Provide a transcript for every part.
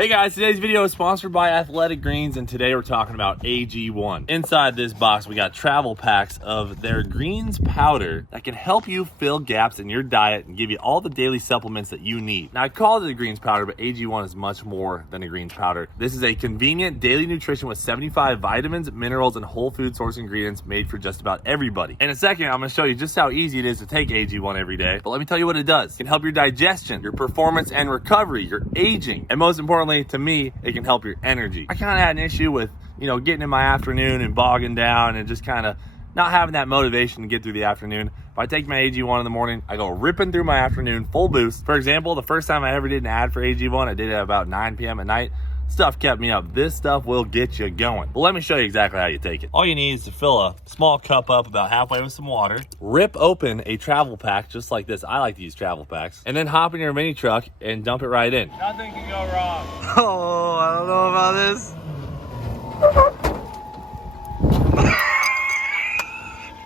Hey guys, today's video is sponsored by Athletic Greens, and today we're talking about AG1. Inside this box, we got travel packs of their greens powder that can help you fill gaps in your diet and give you all the daily supplements that you need. Now, I call it a greens powder, but AG1 is much more than a greens powder. This is a convenient daily nutrition with 75 vitamins, minerals, and whole food source ingredients made for just about everybody. In a second, I'm gonna show you just how easy it is to take AG1 every day, but let me tell you what it does. It can help your digestion, your performance and recovery, your aging, and most importantly, to me, it can help your energy. I kind of had an issue with, getting in my afternoon and bogging down and just kind of not having that motivation to get through the afternoon. If I take my AG1 in the morning, I go ripping through my afternoon full boost. For example, the first time I ever did an ad for AG1, I did it at about 9 p.m. at night. Stuff kept me up. This stuff will get you going. But let me show you exactly how you take it. All you need is to fill a small cup up about halfway with some water, rip open a travel pack just like this. I like to use travel packs, and then hop in your mini truck and dump it right in. Nothing can go wrong. Oh, I don't know about this.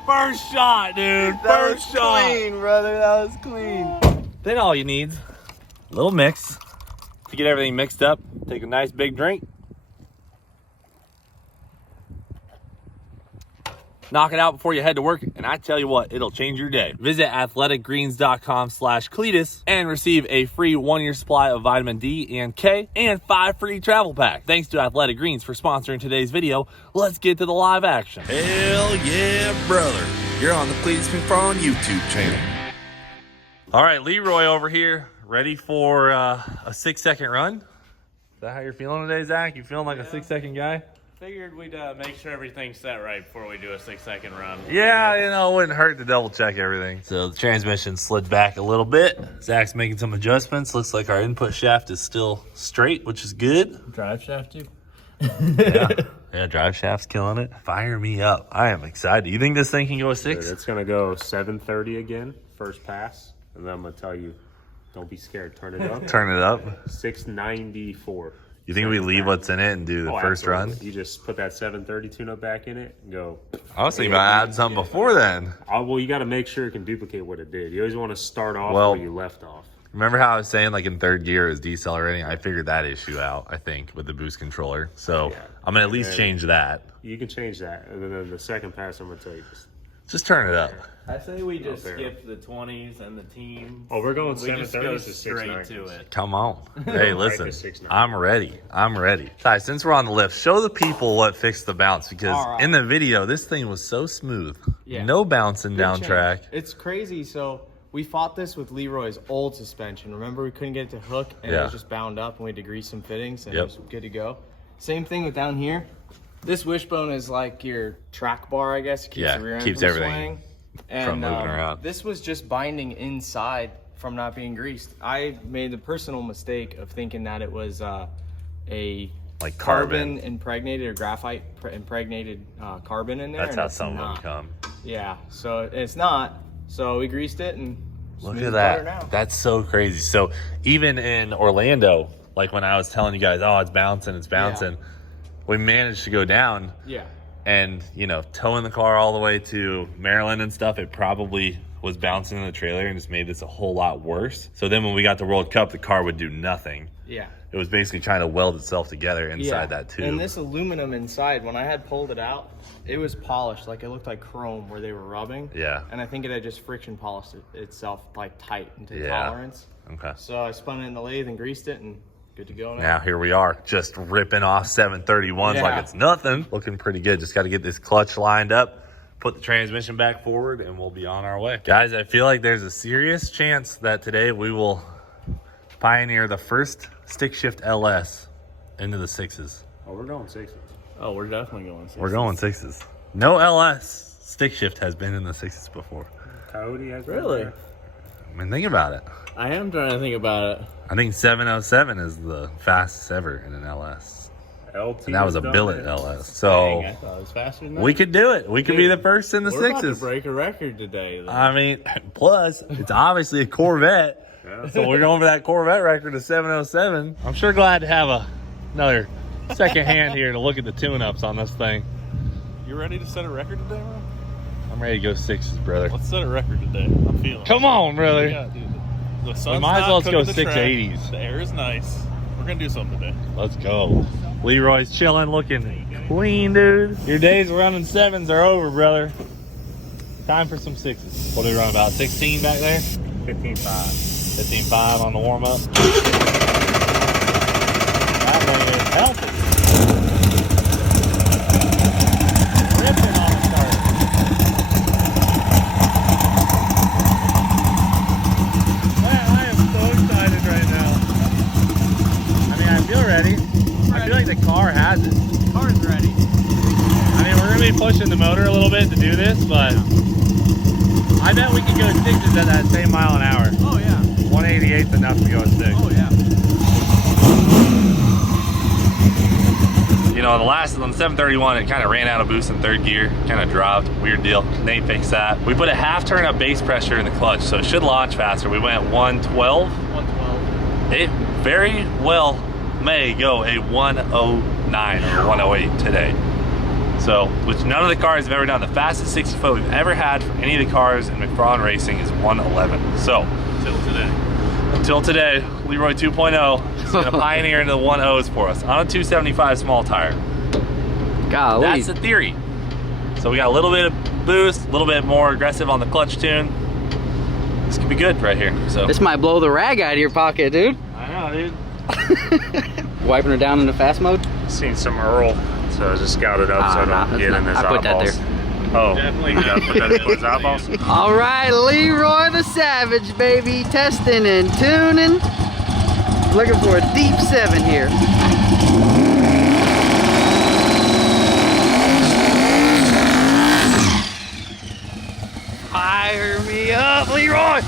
First shot, dude. First shot. Clean, brother. That was clean. Then all you need, a little mix. To get everything mixed up, take a nice big drink. Knock it out before you head to work, and I tell you what, it'll change your day. Visit athleticgreens.com/Cleetus and receive a free 1-year supply of vitamin D and K and 5 free travel packs. Thanks to Athletic Greens for sponsoring today's video. Let's get to the live action. Hell yeah, brother. You're on the Cleetus McFarland YouTube channel. All right, Leroy over here, ready for a 6-second run. Is that how you're feeling today, Zach? You feeling like a 6-second guy? Figured we'd make sure everything's set right before we do a 6-second run. Yeah, it wouldn't hurt to double check everything. So the transmission slid back a little bit. Zach's making some adjustments. Looks like our input shaft is still straight, which is good. Drive shaft too. Yeah, drive shaft's killing it. Fire me up. I am excited. You think this thing can go a 6? It's going to go 730 again, first pass. And then I'm going to tell you, don't be scared. Turn it up. Turn it up. 694. You think we leave what's in it and do the first absolutely. run? You just put that 730 tune-up back in it and go. I was thinking about adding something before then. Well, you got to make sure it can duplicate what it did. You always want to start off where you left off. Remember how I was saying like in third gear it was decelerating? I figured that issue out, I think, with the boost controller. So yeah. I'm going to at least change that. You can change that. And then the second pass, I'm going to tell you. Just turn it up. I say we just skip the 20s and the team. Oh, we're going We just 730 go to straight to 690. it. Come on. Hey, listen. to 690. I'm ready. I'm ready. Ty, since we're on the lift, show the people what fixed the bounce, because in the video, this thing was so smooth. Yeah. No bouncing down change. track. It's crazy. So we fought this with Leroy's old suspension. Remember, we couldn't get it to hook, and it was just bound up, and we had to grease some fittings, and it was good to go. Same thing with down here. This wishbone is like your track bar, I guess. It keeps the rear end keeps from everything swaying. And from moving around. This was just binding inside from not being greased. I made the personal mistake of thinking that it was a like carbon impregnated or graphite impregnated carbon in there. That's how some of them come. Yeah, so it's not. So we greased it and Look smooth at butter that. now. That's so crazy. So even in Orlando, like when I was telling you guys, oh, it's bouncing, we managed to go down. Yeah. And, towing the car all the way to Maryland and stuff, it probably was bouncing in the trailer and just made this a whole lot worse. So then when we got to World Cup, the car would do nothing. Yeah. It was basically trying to weld itself together inside that tube. And this aluminum inside, when I had pulled it out, it was polished. Like it looked like chrome where they were rubbing. Yeah. And I think it had just friction polished itself like tight into tolerance. Okay. So I spun it in the lathe and greased it and good to go now. Now here we are, just ripping off 731s like it's nothing. Looking pretty good. Just got to get this clutch lined up, put the transmission back forward, and we'll be on our way. Guys, I feel like there's a serious chance that today we will pioneer the first stick shift LS into the 6s. Oh, we're going 6s. Oh, we're definitely going 6s. We're going 6s. No LS stick shift has been in the 6s before. Coyote has Really? been I mean, think about it. I am trying to think about it. I think 707 is the fastest ever in an LS. LT And that was a has done billet it. LS. So Dang, I thought it was faster than that. we could do it. We could be the first in the We're about to 6s. break a record today. Then. I mean, plus, it's obviously a Corvette. So we're going for that Corvette record of 707. I'm sure glad to have another second hand here to look at the tune-ups on this thing. You ready to set a record today, bro? I'm ready to go 6s, brother. Let's set a record today. I'm feeling it. Come on, brother. Yeah, dude. The sun's might as well not go cooking the track. 680s. The air is nice. We're We're gonna do something today. Let's go. Leroy's chilling, looking clean, dude. Your days running 7s are over, brother. Time for some 6s. What are we running, about 16 back there? 15.5. 15.5 on the warm-up. That thing is healthy. Ripping on the start. Man, I am so excited right now. I mean, I feel ready. I feel like the car has it. The car's ready. I mean, we're gonna be pushing the motor a little bit to do this, but I bet we can go 6s at that same mile an hour. Oh yeah. 188's enough to go at 6. Oh yeah. You know, on the 731, it kind of ran out of boost in 3rd gear, kind of dropped, weird deal. Nate fixed that. We put a half turn of base pressure in the clutch, so it should launch faster. We went 112. 112. It very well may go a 109 or 108 today. So, which none of the cars have ever done. The fastest 60 foot we've ever had for any of the cars in McFarland racing is 111. So, until today, Leroy 2.0 is going to pioneer into the 1.0s for us on a 275 small tire. Golly. That's the theory. So we got a little bit of boost, a little bit more aggressive on the clutch tune. This could be good right here. So This might blow the rag out of your pocket, dude. I know, dude. Wiping her down into fast mode? Seen some Earl, so I just scouted up so I don't get in his I put that eyeballs. there. Oh, definitely. You gotta put that in his eyeballs. All right, Leroy the Savage, baby. Testing and tuning. Looking for a deep 7 here. Fire me up, Leroy!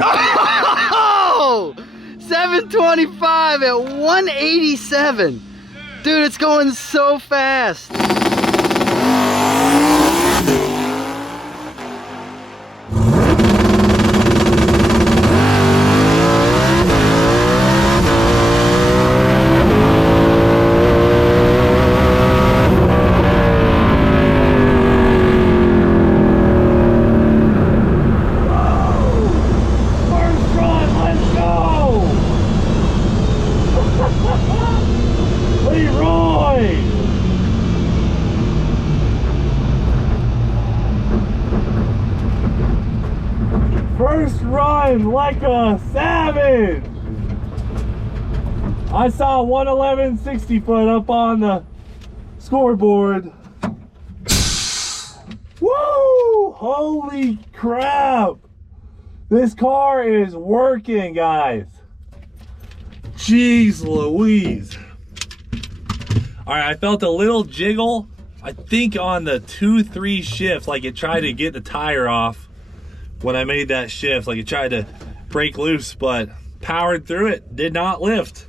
Oh! 725 at 187. Dude, it's going so fast. First run like a savage. I saw 111 60 foot up on the scoreboard. Woo! Holy crap! This car is working, guys. Jeez Louise. All right, I felt a little jiggle, I think on the 2-3 shift, like it tried to get the tire off when I made that shift, like it tried to break loose, but powered through it, did not lift.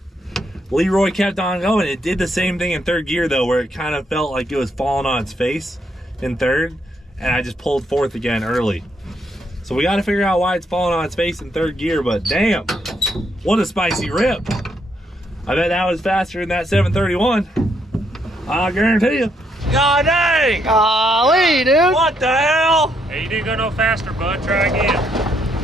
Leroy kept on going. It did the same thing in 3rd gear though, where it kind of felt like it was falling on its face in 3rd, and I just pulled 4th again early. So we got to figure out why it's falling on its face in 3rd gear, but damn, what a spicy rip. I bet that was faster than that 731. I guarantee you. God dang! Golly, dude! What the hell? Hey, you didn't go no faster, bud. Try again.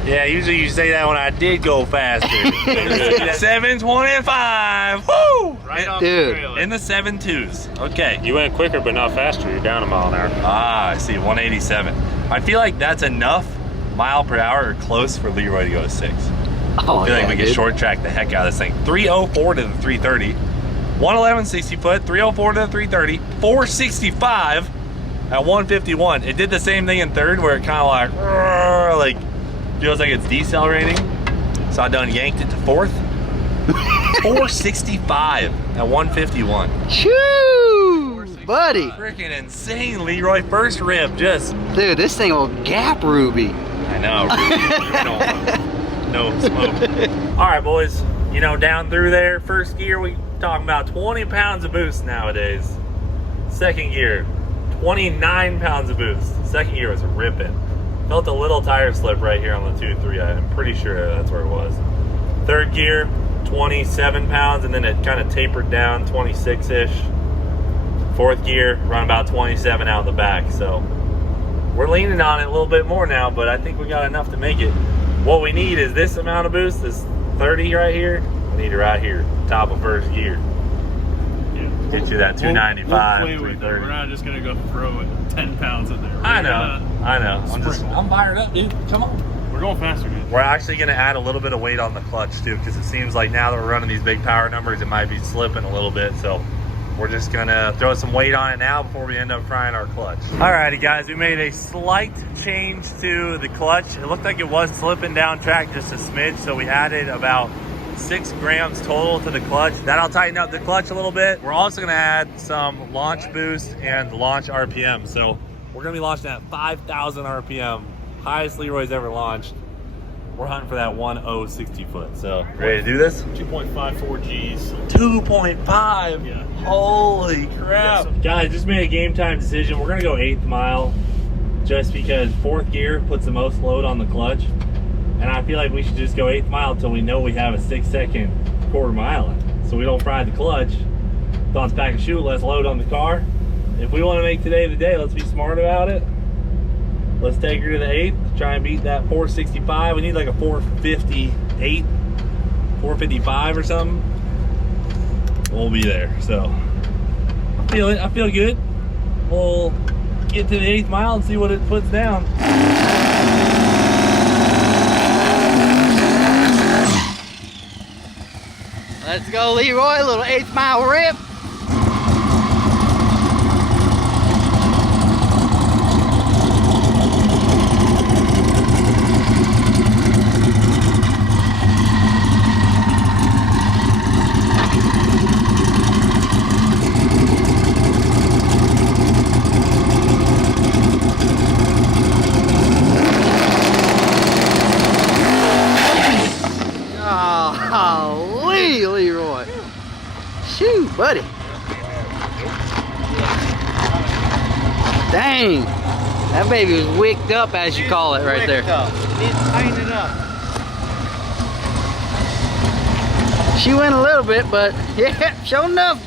Yeah, usually you say that when I did go faster. 725. Woo! Right off Dude. the trailer. In the 7.2s. Okay. You went quicker, but not faster. You're down a mile an hour. Ah, I see. 187. I feel like that's enough mile per hour or close for Leroy to go to 6. Oh, I feel like yeah, we can dude. short track the heck out of this thing. 304 to the 330. 111 60 foot, 304 to the 330, 465 at 151. It did the same thing in 3rd where it kind of like feels like it's decelerating. So I done yanked it to 4th. 465 at 151. Choo! Buddy. Freaking insane, Leroy. First rip, just. Dude, this thing will gap Ruby. I know, no smoke. All right, boys. You know, down through there, 1st gear, we talking about 20 pounds of boost nowadays. 2nd gear, 29 pounds of boost. 2nd gear was ripping. Felt a little tire slip right here on the 2.3. I'm pretty sure that's where it was. Third gear, 27 pounds, and then it kind of tapered down, 26-ish. Fourth gear, run about 27 out the back. So we're leaning on it a little bit more now, but I think we got enough to make it. What we need is this amount of boost, this 30 right here. We need it right here, top of first gear. Get you that 295, we'll 330. We're not just gonna go throw it 10 pounds in there. I know. I'm fired up, dude. Come on. We're going faster, dude. We're actually gonna add a little bit of weight on the clutch too, because it seems like now that we're running these big power numbers, it might be slipping a little bit. So we're just gonna throw some weight on it now before we end up frying our clutch. Alrighty guys, we made a slight change to the clutch. It looked like it was slipping down track just a smidge, so we added about 6 grams total to the clutch. That'll tighten up the clutch a little bit. We're also gonna add some launch boost and launch RPM. So we're gonna be launching at 5,000 RPM, highest Leroy's ever launched. We're hunting for that 1.0 60 foot. So ready to do this? 2.54 G's. 2.5. Yeah. Holy crap. Guys, just made a game time decision. We're gonna go 8th mile just because 4th gear puts the most load on the clutch. And I feel like we should just go 8th mile until we know we have a 6-second quarter mile in. So we don't fry the clutch. Thoughts pack and shoot, less load on the car. If we want to make today the day, let's be smart about it. Let's take her to the 8th, try and beat that 465. We need like a 458, 455 or something. We'll be there. So I feel it. I feel good. We'll get to the 8th mile and see what it puts down. Let's go, Leroy. A little 8th mile rip. Leroy. Shoot, buddy. Dang. That baby was wicked up, as you call it, right there. Need to tighten it up. She went a little bit, but yeah, sure enough,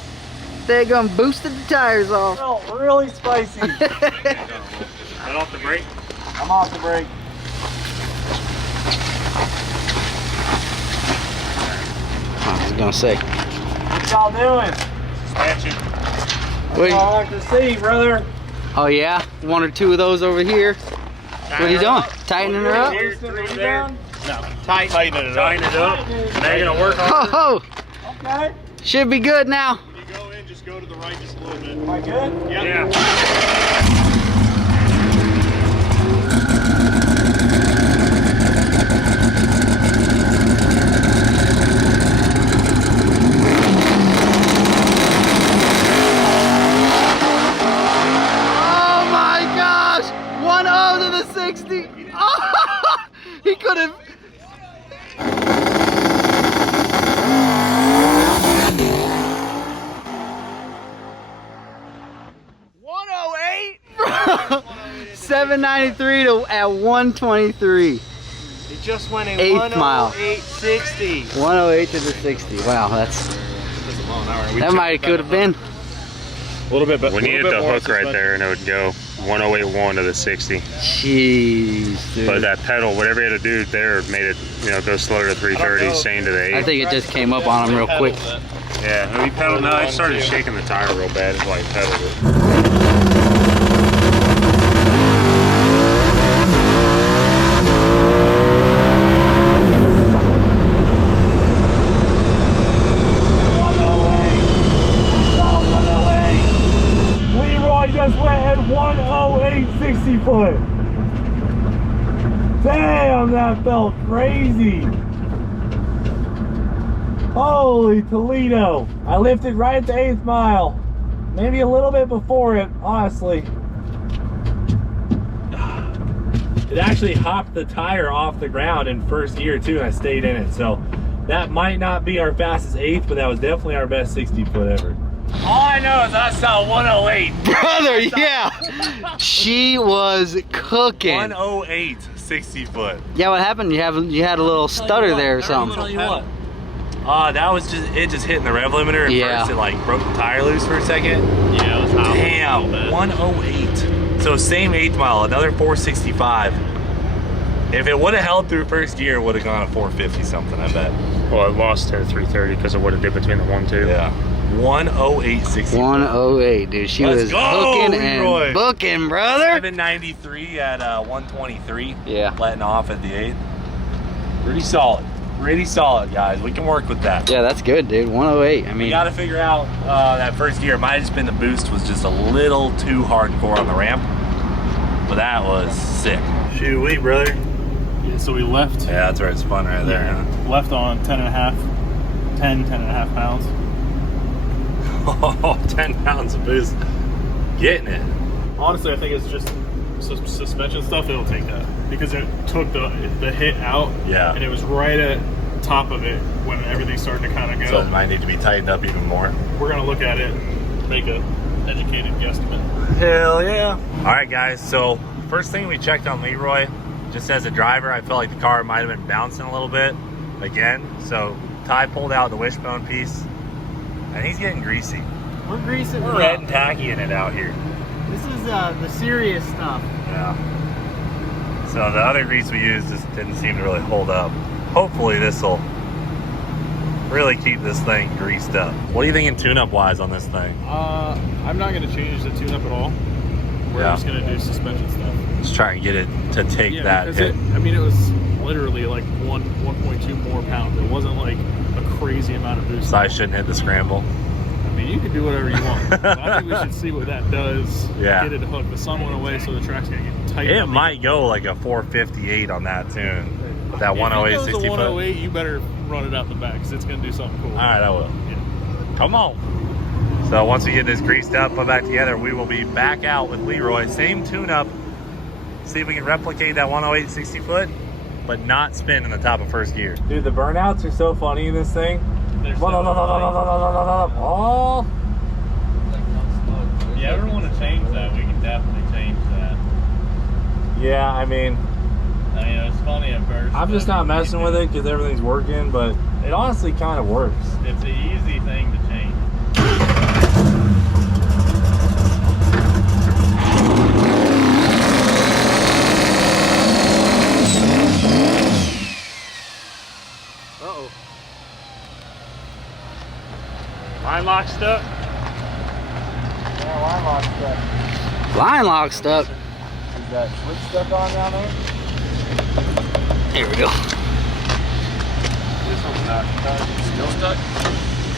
they're gonna boosted the tires off. Oh, really spicy. Cut off the brake. I'm off the brake. I was gonna say. What y'all doing? Suspension. What I like to see, brother. Oh yeah, 1 or 2 of those over here. What are you doing? Tightening her up? Here, 3 there. No. Tighten it up. Now you're gonna work on Oh, Okay. should be good now. When you go in, just go to the right just a little bit. Am I good? Yep. Yeah. Oh my gosh! 1-0 to the 60. Oh, he could have. Bro, 793 to at 123. It just went in 8th mile. 108.60. 108 to the 60. Wow, that's that might could have been. A little bit, but We needed the hook right there, and it would go 108.1 to the 60. Jeez, dude. But that pedal, whatever you had to do there, made it, go slower to 330, same to the 8. I think it just came up on him real quick. Yeah, when he pedaled, no, it started shaking the tire real bad, is why he pedaled it. Leroy just went at 108 60 foot. Damn, that felt crazy. Holy Toledo. I lifted right at the 8th mile. Maybe a little bit before it, honestly. It actually hopped the tire off the ground in first gear too, and I stayed in it. So that might not be our fastest 8th, but that was definitely our best 60 foot ever. All I know is I saw 108. Brother, yeah. She was cooking. 108 60 foot. Yeah, what happened? You had a little stutter there or something. Tell you what. That was it just hitting the rev limiter and first it like broke the tire loose for a second. Yeah, it was hot. Damn, 108. So same 8th mile, another 465. If it would have held through first year, it would have gone to 450 something, I bet. Well, I lost to 330 because of what it did between the 1-2. Yeah. 108 60. 108, dude. She was hooking Leroy. and booking, brother. 793 at 123. Yeah. Letting off at the 8th. Pretty solid. Pretty solid, guys. We can work with that. Yeah, that's good, dude. 108. I We mean, got to figure out that first gear. It might have just been the boost was just a little too hardcore on the ramp. But that was sick. Shoot, wait, brother. Yeah, so we left. Yeah, that's where it spun right there. Huh? Left on 10 and a half pounds. Oh, 10 pounds of boost. Getting it. Honestly, I think it's just suspension stuff. It'll take that because it took the hit out. Yeah. And it was right at the top of it when everything started to kind of go. So it might need to be tightened up even more. We're gonna look at it and make a educated guesstimate. Hell yeah. All right, guys. So first thing we checked on Leroy, just as a driver, I felt like the car might have been bouncing a little bit again. So Ty pulled out the wishbone piece and he's getting greasy. We're greasing. We're red and tackying it out here. This is the serious stuff. Yeah. So the other grease we used just didn't seem to really hold up. Hopefully this will really keep this thing greased up. What are you thinking tune-up wise on this thing? I'm not gonna change the tune-up at all. We're just gonna do suspension stuff. Just try and get it to take that hit. It was literally like 1.2 more pounds. It wasn't like a crazy amount of boost. So I shouldn't hit the scramble. I mean, you can do whatever you want. I think we should see what that does. Yeah. Get it hooked. The sun went away, so the track's gonna get tight. It might go like a 458 on that tune. That 108 if it 60 goes to foot. 108, you better run it out the back because it's gonna do something cool. All right, I will. Yeah. Come on. So once we get this greased up, put back together, we will be back out with Leroy. Same tune-up. See if we can replicate that 108 60 foot, but not spin in the top of first gear. Dude, the burnouts are so funny in this thing. Oh. If you ever want to change that, we can definitely change that. Yeah, I mean, It's funny at first. I'm just not messing with it because everything's working, but it honestly kind of works. It's an easy thing to change. Uh-oh. Line lock stuck. Yeah, line lock stuck. line lock stuck. Is that switch stuck on down there? Here we go. This one's not still stuck.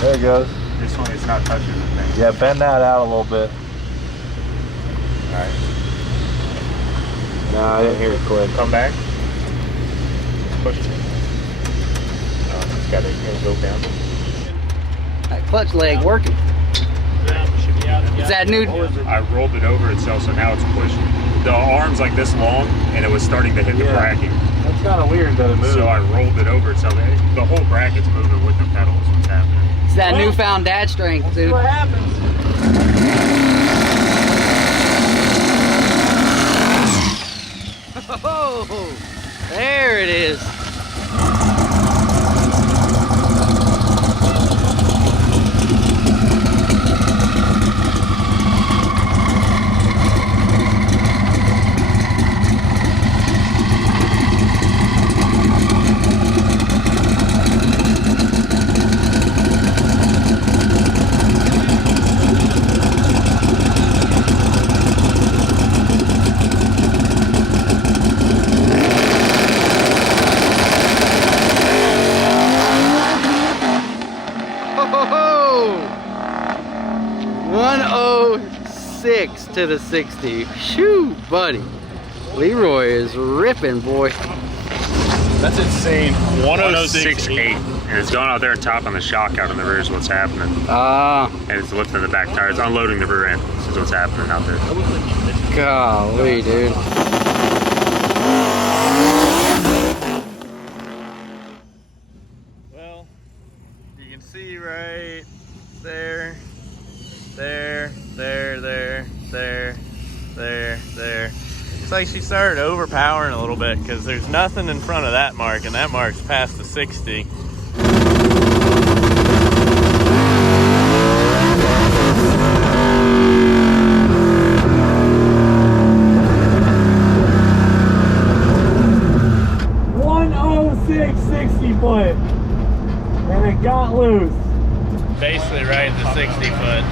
There it goes. This one is not touching the thing. Yeah, bend that out a little bit. All right. No, I didn't hear it click. Come back. Push it. It's got to go down. That clutch leg working. Is that new? I rolled it over itself, so now it's pushing. The arm's like this long, and it was starting to hit the bracket. That's kind of weird that it moved. So I rolled it over itself. The whole bracket's moving with the pedals. What's happening? It's that newfound dad strength, dude. What happens? Oh, there it is. Oh, 106 to the 60. Shoot, buddy. Leroy is ripping, boy. That's insane. 106.8. And it's going out there and top on the shock out in the rear is what's happening. And it's lifting the back tire. It's unloading the rear end. This is what's happening out there. Golly, dude. Well, you can see right there. there. Looks like she started overpowering a little bit because there's nothing in front of that mark, and that mark's past the 60. Foot, and it got loose. Basically right at the 60 foot.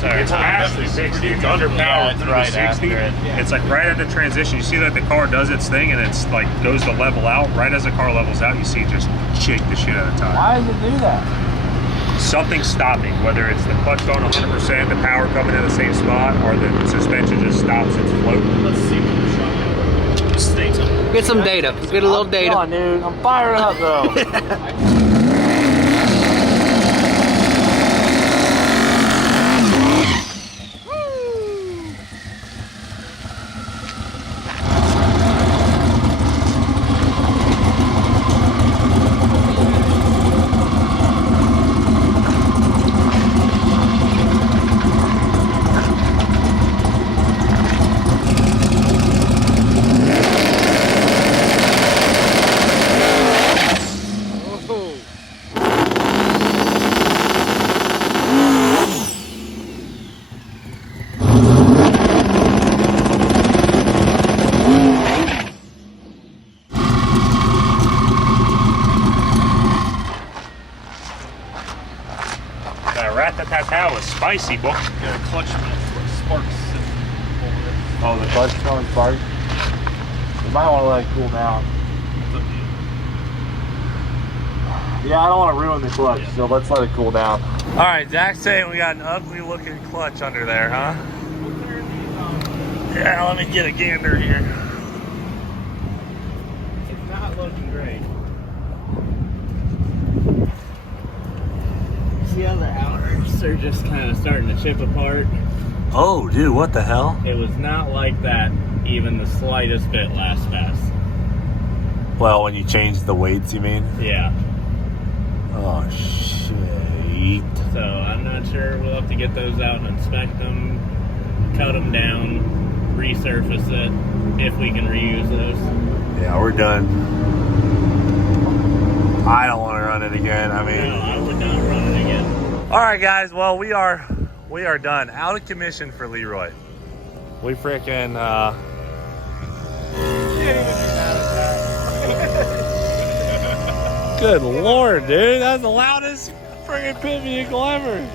Sorry. It's past the 60. It's underpowered. Yeah, it's through right the 60. after it. It's like right at the transition. You see that the car does its thing and it's like goes to level out. Right as the car levels out, you see it just shake the shit out of the tire. Why does it do that? Something's stopping, whether it's the clutch on 100%, the power coming in the same spot, or the suspension just stops its float. Let's see what the shot is. Stay tuned. Get some data. Get a little data. Come on, dude. I'm fired up, though. That was spicy, boy. Yeah, clutch sparks. Oh, the clutch throwing sparks? You might want to let it cool down. Yeah, I don't want to ruin the clutch, so let's let it cool down. All right, Zach's saying we got an ugly looking clutch under there, huh? Yeah, let me get a gander here. It's not looking great. See how the outers are just kind of starting to chip apart? Oh, dude, what the hell? It was not like that even the slightest bit last pass. Well, when you changed the weights, you mean? Yeah. Oh, shit. So I'm not sure. We'll have to get those out and inspect them, cut them down, resurface it, if we can reuse those. Yeah, we're done. I don't want to run it again. I mean, No, I would not run it again. all right, guys. Well, we are done. Out of commission for Leroy. We freaking good lord, dude, that's the loudest freaking pit vehicle ever.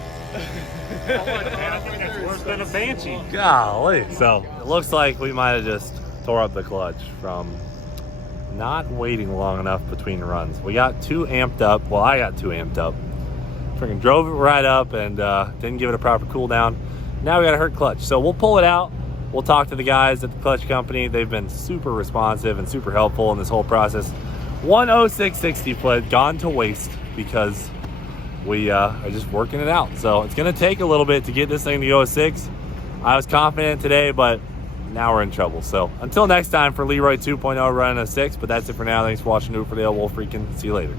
That's worse than a Banshee. Golly. So it looks like we might have just tore up the clutch from not waiting long enough between runs. We got too amped up. Well, I got too amped up. Freaking drove it right up and didn't give it a proper cool down. Now we got a hurt clutch. So we'll pull it out. We'll talk to the guys at the clutch company. They've been super responsive and super helpful in this whole process. 10660 foot gone to waste because we are just working it out. So it's gonna take a little bit to get this thing to go 6. I was confident today, but now we're in trouble. So until next time, for Leroy 2.0 running a 6, but that's it for now. Thanks for watching. Do it for the We'll freaking see you later.